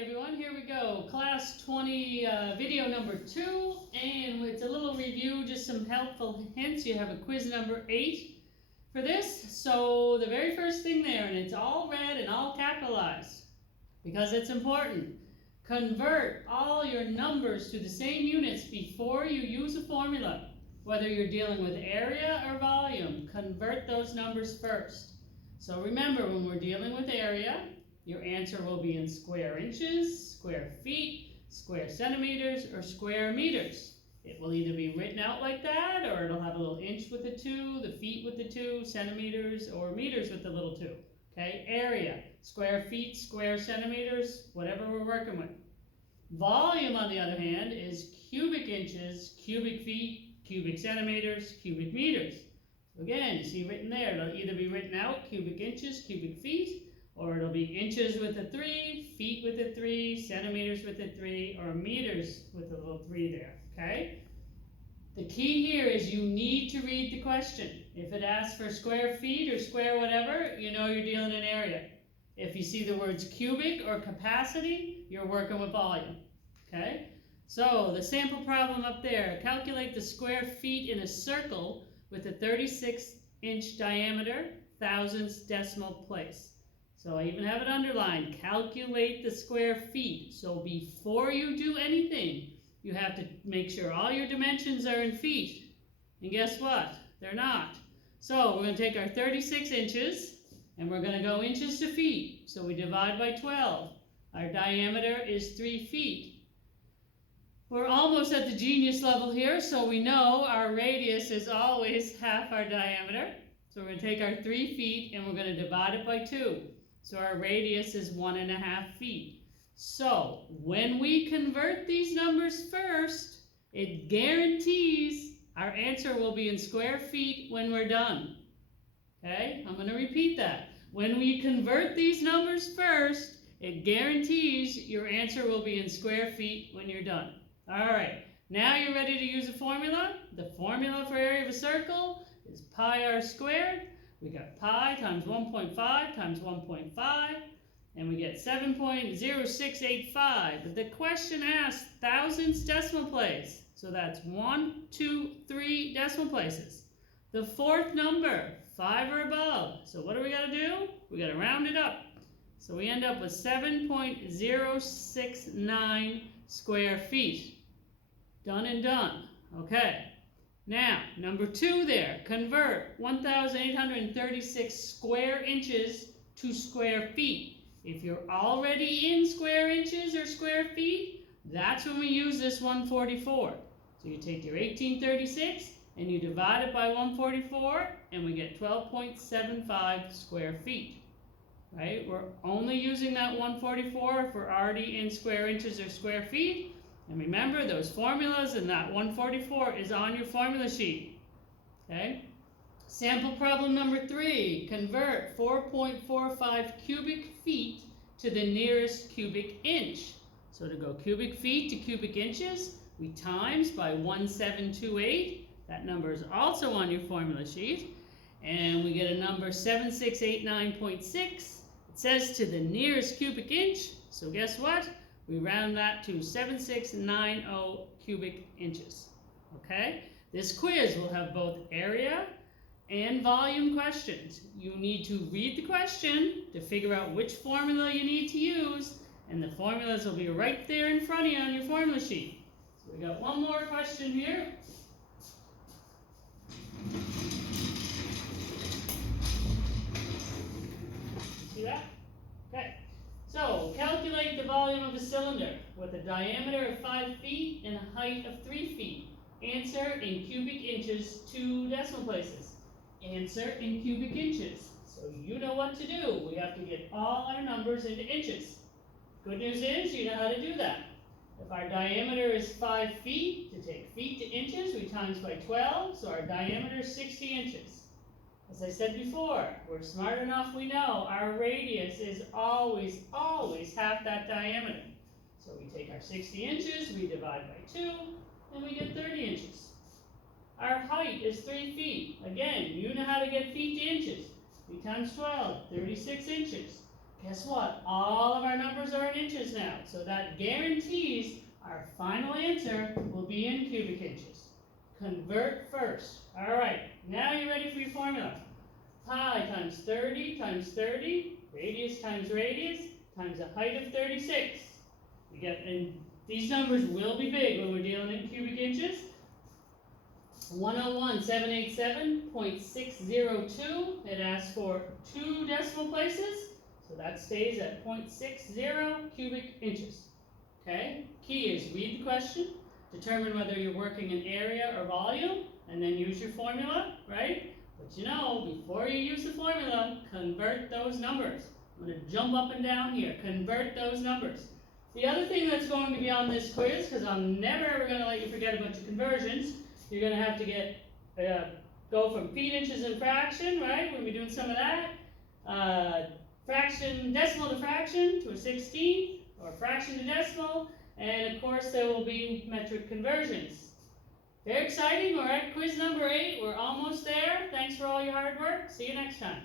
everyone, here we go. Class 20 video number 2, and it's a little review, just some helpful hints. You have a quiz number 8 for this. So the very first thing there, and it's all red and all capitalized because it's important. Convert all your numbers to the same units before you use a formula. Whether you're dealing with area or volume, convert those numbers first. So remember, when we're dealing with area, your answer will be in square inches, square feet, square centimeters, or square meters. It will either be written out like that, or it'll have a little inch with the 2, the feet with the 2, centimeters, or meters with the little 2. Okay, area, square feet, square centimeters, whatever we're working with. Volume, on the other hand, is cubic inches, cubic feet, cubic centimeters, cubic meters. So again, you see written there, it'll either be written out cubic inches, cubic feet, or it'll be inches with a 3, feet with a 3, centimeters with a 3, or meters with a little 3 there, okay? The key here is you need to read the question. If it asks for square feet or square whatever, you know you're dealing in area. If you see the words cubic or capacity, you're working with volume, okay? So the sample problem up there, calculate the square feet in a circle with a 36-inch diameter, thousandths decimal place. So I even have it underlined, calculate the square feet. So before you do anything, you have to make sure all your dimensions are in feet. And guess what? They're not. So we're going to take our 36 inches, and we're going to go inches to feet. So we divide by 12. Our diameter is 3 feet. We're almost at the genius level here, so we know our radius is always half our diameter. So we're going to take our 3 feet, and we're going to divide it by 2. So our radius is 1.5 feet. So when we convert these numbers first, it guarantees our answer will be in square feet when we're done. Okay, I'm going to repeat that. When we convert these numbers first, it guarantees your answer will be in square feet when you're done. All right, now you're ready to use a formula. The formula for area of a circle is pi r squared. We got pi times 1.5 times 1.5, and we get 7.0685. But the question asks thousandths decimal place. So that's 1, 2, 3 decimal places. The fourth number, 5 or above. So what do we got to do? We got to round it up. So we end up with 7.069 square feet. Done and done. Okay. Now, number 2 there, convert 1,836 square inches to square feet. If you're already in square inches or square feet, that's when we use this 144. So you take your 1836 and you divide it by 144, and we get 12.75 square feet. Right? We're only using that 144 if we're already in square inches or square feet. And remember, those formulas and that 144 is on your formula sheet. Okay? Sample problem number 3. Convert 4.45 cubic feet to the nearest cubic inch. So to go cubic feet to cubic inches, we times by 1728. That number is also on your formula sheet. And we get a number 7689.6. It says to the nearest cubic inch. So guess what? We round that to 7690 cubic inches. Okay? This quiz will have both area and volume questions. You need to read the question to figure out which formula you need to use, and the formulas will be right there in front of you on your formula sheet. So we got one more question here. See that? Okay. So, calculate the volume of a cylinder with a diameter of 5 feet and a height of 3 feet. Answer in cubic inches, 2 decimal places. Answer in cubic inches. So you know what to do. We have to get all our numbers into inches. Good news is you know how to do that. If our diameter is 5 feet, to take feet to inches, we times by 12, so our diameter is 60 inches. As I said before, we're smart enough, we know our radius is always half that diameter. So we take our 60 inches, we divide by 2, and we get 30 inches. Our height is 3 feet. Again, you know how to get feet to inches. 3 times 12, 36 inches. Guess what? All of our numbers are in inches. inches now. So that guarantees our final answer will be in cubic inches. Convert first. All right, now you're ready for your formula. Pi times 30 times 30, radius times radius, times a height of 36. You get, and these numbers will be big when we're dealing in cubic inches. 101,787.602. It asks for 2 decimal places, so that stays at 0.60 cubic inches. Okay? Key is read the question, determine whether you're working in area or volume, and then use your formula, right? But you know, before you use the formula, convert those numbers. I'm going to jump up and down here. Convert those numbers. The other thing that's going to be on this quiz, because I'm never ever going to let you forget a bunch of conversions, you're going to have to get go from feet, inches, and fraction, right? We'll be doing some of that. Fraction, decimal to fraction to a 16th, or fraction to decimal, and of course there will be metric conversions. Very exciting. We're at quiz number 8. We're almost there. Thanks for all your hard work. See you next time.